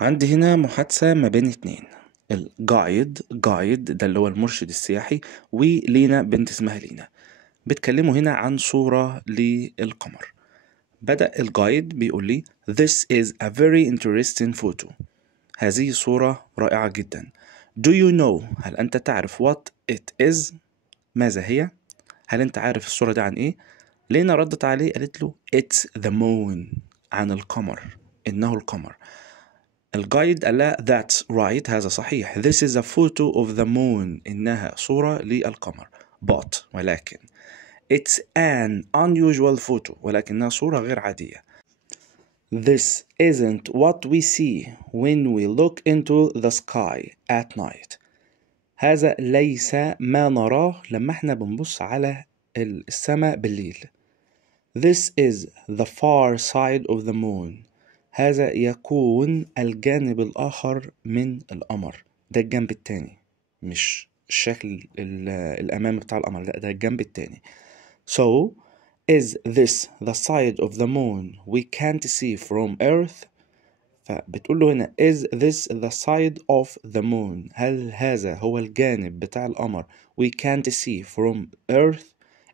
عندي هنا محادثة ما بين اتنين. الجايد ده اللي هو المرشد السياحي، ولينا بنت اسمها لينا. بيتكلموا هنا عن صورة للقمر. بدأ الجايد بيقول لي This is a very interesting photo. هذه صورة رائعة جدا. Do you know؟ هل أنت تعرف what it is؟ ماذا هي؟ هل أنت عارف الصورة دي عن إيه؟ لينا ردت عليه قالت له It's the moon. عن القمر، إنه القمر. الجايد قال لها That's right. هذا صحيح. This is a photo of the moon. إنها صورة للقمر. But ولكن It's an unusual photo. ولكنها صورة غير عادية. This isn't what we see when we look into the sky at night. هذا ليس ما نراه لما احنا بنبص على السماء بالليل. This is the far side of the moon. هذا يكون الجانب الآخر من القمر. ده الجنب التاني، مش الشكل الأمامي بتاع القمر، لا ده الجنب التاني. So, is this the side of the moon we can't see from Earth؟ فبتقول له هنا is this the side of the moon؟ هل هذا هو الجانب بتاع القمر we can't see from Earth؟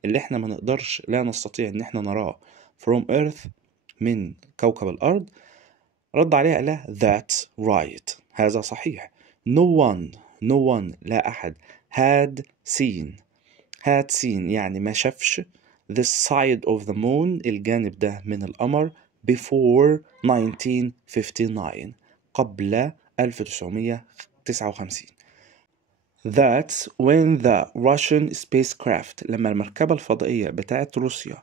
اللي احنا ما نقدرش، لا نستطيع ان احنا نراه from Earth، من كوكب الأرض. رد عليها قال لها that's right. هذا صحيح. no one لا أحد had seen يعني ما شافش this side of the moon الجانب ده من القمر before 1959 قبل 1959. That's when the Russian spacecraft لما المركبة الفضائية بتاعت روسيا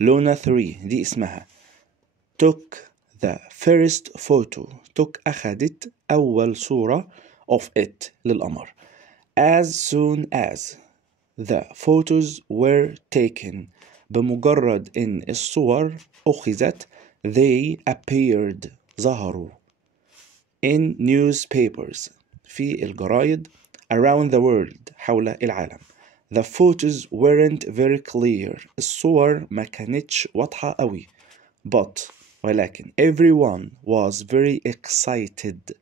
لونا 3 دي اسمها took the first photo. أخدت أول صورة of it للقمر. As soon as the photos were taken بمجرد إن الصور أخذت they appeared ظهروا in newspapers في الجرايد around the world حول العالم. The photos weren't very clear. الصور ما كانتش واضحة قوي. But ولكن everyone was very excited.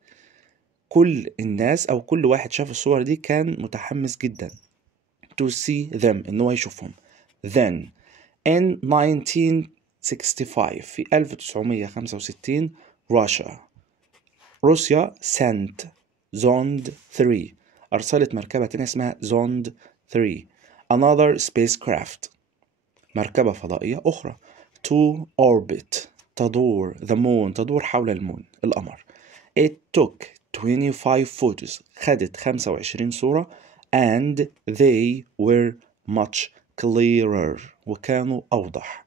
كل الناس أو كل واحد شاف الصور دي كان متحمس جدا to see them إن هو يشوفهم. Then in 1965 في 1965 روسيا sent Zond 3 أرسلت مركبة تانية اسمها Zond 3 another spacecraft مركبة فضائية أخرى to orbit تدور the moon تدور حول المون القمر. It took 25 photos خدت 25 صورة and they were much clearer وكانوا أوضح.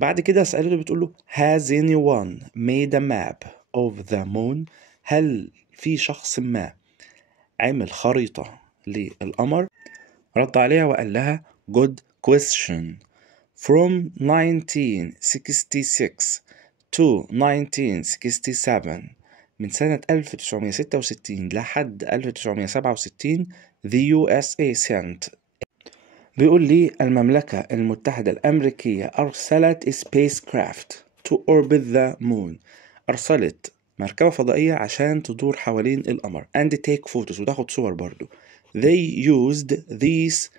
بعد كده سألته بتقول له Has anyone made a map of the moon؟ هل في شخص ما عمل خريطة للقمر؟ رد عليها وقال لها Good question. From 1966 to 1967 من سنة 1966 لحد 1967 the USA sent بيقول لي المملكة المتحدة الأمريكية أرسلت spacecraft to orbit the moon. أرسلت مركبة فضائية عشان تدور حوالين القمر and take photos وتاخد صور برضو. They used these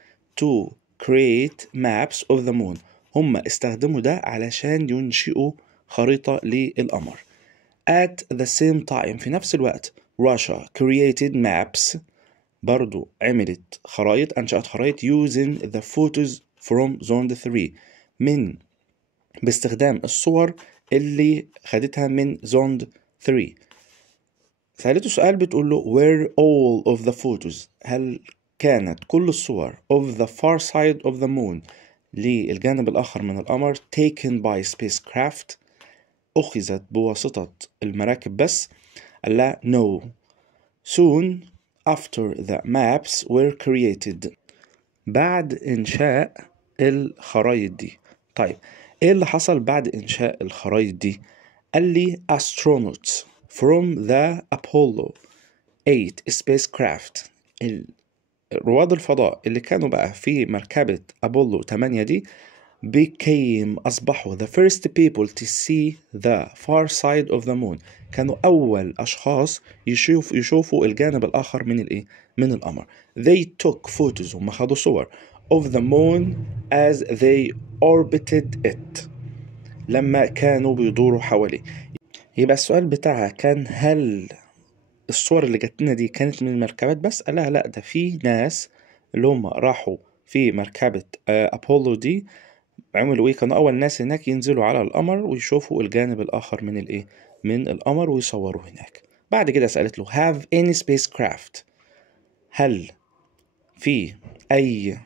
to create maps of the moon. هم استخدموا ده علشان ينشئوا خريطة للقمر. At the same time في نفس الوقت Russia created maps برضو عملت خرائط، أنشأت خرائط using the photos from Zond 3 باستخدام الصور اللي خدتها من Zond 3. سألته سؤال بتقول له were all of the photos هل كانت كل الصور of the far side of the moon للجانب الآخر من القمر taken by spacecraft أخذت بواسطة المراكب بس؟ قال لا no. Soon after the maps were created بعد إنشاء الخرايط دي. طيب إيه اللي حصل بعد إنشاء الخرايط دي؟ قال لي astronauts from the Apollo 8 spacecraft رواد الفضاء اللي كانوا بقى في مركبة أبولو 8 دي أصبحوا the first people to see the far side of the moon. كانوا أول أشخاص يشوفوا الجانب الآخر من القمر. They took photos، هم خدوا صور of the moon as they orbited it، لما كانوا بيدوروا حواليه. يبقى السؤال بتاعها كان هل الصور اللي جاتنا دي كانت من المركبات بس؟ لا، ده في ناس اللي هم راحوا في مركبة أبولو دي، عملوا كانوا أول ناس هناك ينزلوا على القمر ويشوفوا الجانب الآخر من القمر ويصوروا هناك. بعد كده سألت له have any spacecraft، هل في أي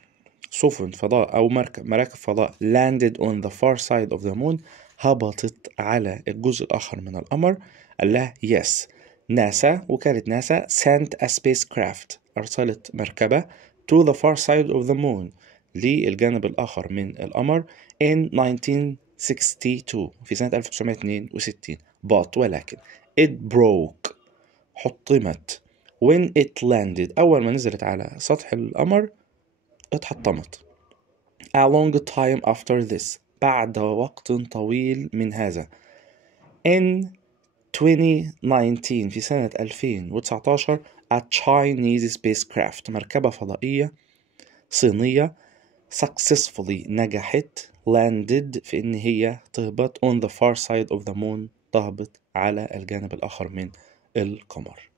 سفن فضاء أو مراكب فضاء landed on the far side of the moon، هبطت على الجزء الآخر من القمر؟ قال لها yes. ناسا، وكالة ناسا sent a spacecraft، أرسلت مركبة to the far side of the moon، للجانب الآخر من القمر in 1962، في سنة 1962. but ولكن it broke، حطمت when it landed، أول ما نزلت على سطح القمر اتحطمت. a long time after this، بعد وقت طويل من هذا. in 2019، في سنة 2019 a Chinese spacecraft، مركبة فضائية صينية successfully نجحت landed في إن هي تهبط on the far side of the moon، تهبط على الجانب الآخر من القمر.